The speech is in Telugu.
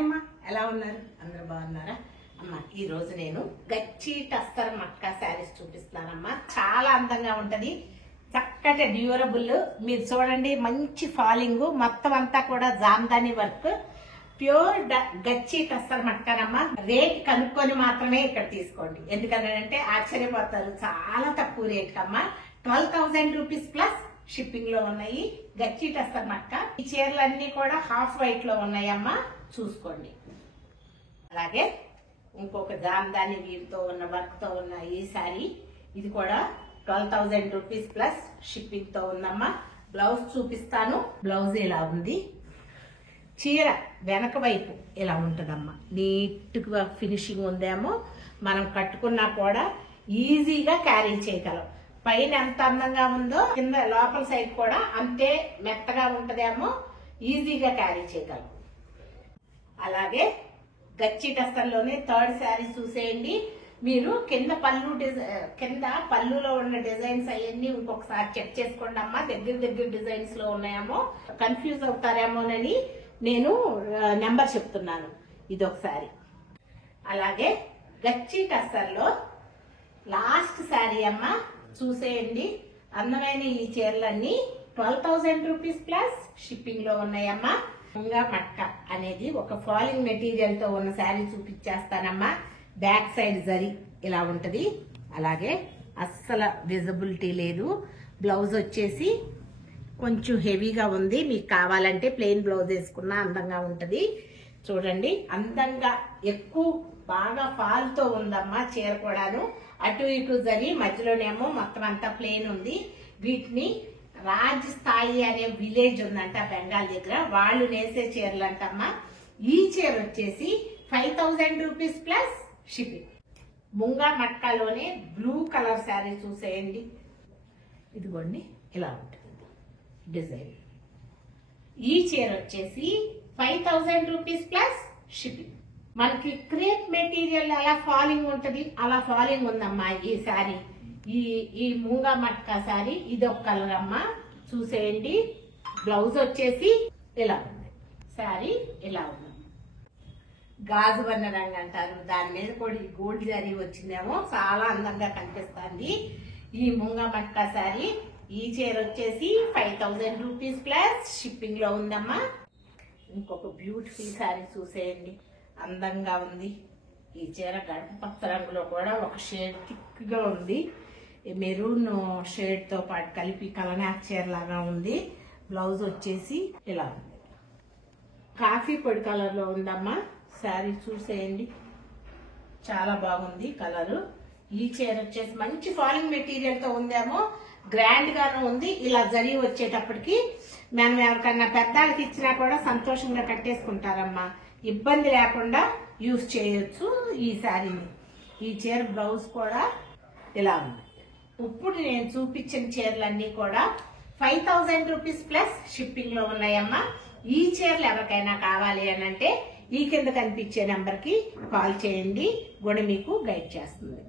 అమ్మా, ఎలా ఉన్నారు? అందరూ బాగున్నారా? అమ్మా, ఈ రోజు నేను గచ్చి టస్సర్ మట్కా శారీస్ చూపిస్తున్నానమ్మా. చాలా అందంగా ఉంటది, చక్కటి డ్యూరబుల్. మీరు చూడండి, మంచి ఫాలింగ్, మొత్తం అంతా కూడా జామ్దాని వర్క్, ప్యూర్ గచ్చి టస్సర్ మట్కానమ్మా. రేట్ కనుక్కొని మాత్రమే ఇక్కడ తీసుకోండి, ఎందుకంటే ఆశ్చర్యపోతారు. చాలా తక్కువ రేట్ కమ్మా. 12,000 రూపీస్ ప్లస్ షిప్పింగ్ లో ఉన్నాయి గచ్చి టస్సర్ మట్కా. ఈ చీరలన్నీ కూడా హాఫ్ వైట్ లో ఉన్నాయమ్మా, చూసుకోండి. అలాగే ఇంకొక జామ్దాని వీవితో ఉన్న వర్క్ తో ఉన్న ఈ సారీ, ఇది కూడా 12,000 రూపీస్ ప్లస్ షిప్పింగ్ తో ఉందమ్మా. బ్లౌజ్ చూపిస్తాను. బ్లౌజ్ ఇలా ఉంది. చీర వెనక వైపు ఇలా ఉంటుందమ్మా. నీట్ గా ఫినిషింగ్ ఉందేమో, మనం కట్టుకున్నా కూడా ఈజీగా క్యారీ చేయగలం. పైన ఎంత అందంగా ఉందో కింద లోపల సైడ్ కూడా అంతే మెత్తగా ఉంటదేమో, ఈజీగా క్యారీ చేయగలం. అలాగే గచ్చి టస్సర్లోనే థర్డ్ శారీ చూసేయండి. మీరు కింద పళ్ళులో ఉన్న డిజైన్స్ అవన్నీ ఇంకొకసారి చెక్ చేసుకోండి అమ్మా. దగ్గర డిజైన్స్ లో ఉన్నాయేమో, కన్ఫ్యూజ్ అవుతారేమోనని నేను నెంబర్ చెప్తున్నాను. ఇది ఒకసారి. అలాగే గచ్చి టస్సర్లో లాస్ట్ శారీ అమ్మా, చూసేయండి. అందమైన ఈ చీరలన్నీ 12,000 రూపీస్ ప్లస్ షిప్పింగ్ లో ఉన్నాయమ్మా. ముంగా మట్కా అనేది ఒక ఫాలింగ్ మెటీరియల్ తో ఉన్న శారీ చూపించేస్తానమ్మా. బ్యాక్ సైడ్ జరీ ఇలా ఉంటది. అలాగే అస్సలు విజిబిలిటీ లేదు. బ్లౌజ్ వచ్చేసి కొంచెం హెవీగా ఉంది. మీకు కావాలంటే ప్లెయిన్ బ్లౌజ్ వేసుకున్నా అందంగా ఉంటది. చూడండి, అందంగా ఎక్కువ బాగా ఫాల్ తో ఉందమ్మా చీర కూడాను. అటు ఇటు జరి, మధ్యలోనేమో మొత్తం అంతా ప్లెయిన్ ఉంది. వీటిని రాజస్థాయి అనే విలేజ్ ఉందంట బెంగాల్ దగ్గర, వాళ్ళు నేసే చీరలు అంటమ్మా. ఈ చీర వచ్చేసి 5,000 రూపీస్ ప్లస్ షిప్పింగ్. ముంగా మట్కాలోనే బ్లూ కలర్ శారీ చూసేయండి. ఇదిగోండి, ఇలా ఉంటుంది డిజైన్. ఈ చీర వచ్చేసి 5,000 రూపీస్ ప్లస్ షిప్పింగ్. మనకి క్రేప్ మెటీరియల్ అలా ఫాలింగ్ ఉంటది, అలా ఫాలింగ్ ఉందమ్మా ఈ శారీ. ఈ ముంగా మట్కా శారీ ఇది ఒక కలర్ అమ్మా, చూసేయండి. బ్లౌజ్ వచ్చేసి ఇలా ఉంది. శారీ ఇలా ఉంది. గాజు వర్ణ రంగు అంటారు, దాని మీద కూడా ఈ గోల్డ్ శారీ వచ్చిందేమో, చాలా అందంగా కనిపిస్తుంది ఈ ముంగా మట్కా శారీ. ఈ చీర వచ్చేసి 5,000 రూపీస్ ప్లస్ షిప్పింగ్ లో ఉందమ్మా. ఇంకొక బ్యూటిఫుల్ శారీ చూసేయండి, అందంగా ఉంది. ఈ చీర గడప పచ్చ రంగులో కూడా ఒక షేడ్ థిక్ గా ఉంది. మెరూన్ షేడ్ తో పాటు కలిపి కలనాక్ చీర లాగా ఉంది. బ్లౌజ్ వచ్చేసి ఇలా ఉంది. కాఫీ పొడి కలర్ లో ఉందమ్మా శారీ, చూసేయండి. చాలా బాగుంది కలరు. ఈ చీర వచ్చేసి మంచి ఫాలింగ్ మెటీరియల్ తో ఉందేమో, గ్రాండ్ గాను ఉంది. ఇలా జరి వచ్చేటప్పటికి మనం ఎవరికన్నా పెద్దలకి ఇచ్చినా కూడా సంతోషంగా కట్టేసుకుంటారమ్మా. ఇబ్బంది లేకుండా యూజ్ చేయొచ్చు ఈ శారీని. ఈ చీర బ్లౌజ్ కూడా ఇలా ఉంది. ఇప్పుడు నేను చూపించిన చీరలన్నీ కూడా 5,000 రూపీస్ ప్లస్ షిప్పింగ్ లో ఉన్నాయమ్మా. ఈ చీరలు ఎవరికైనా కావాలి అని అంటే ఈ కింద కనిపించే నెంబర్ కి కాల్ చేయండి, గుణ మీకు గైడ్ చేస్తుంది.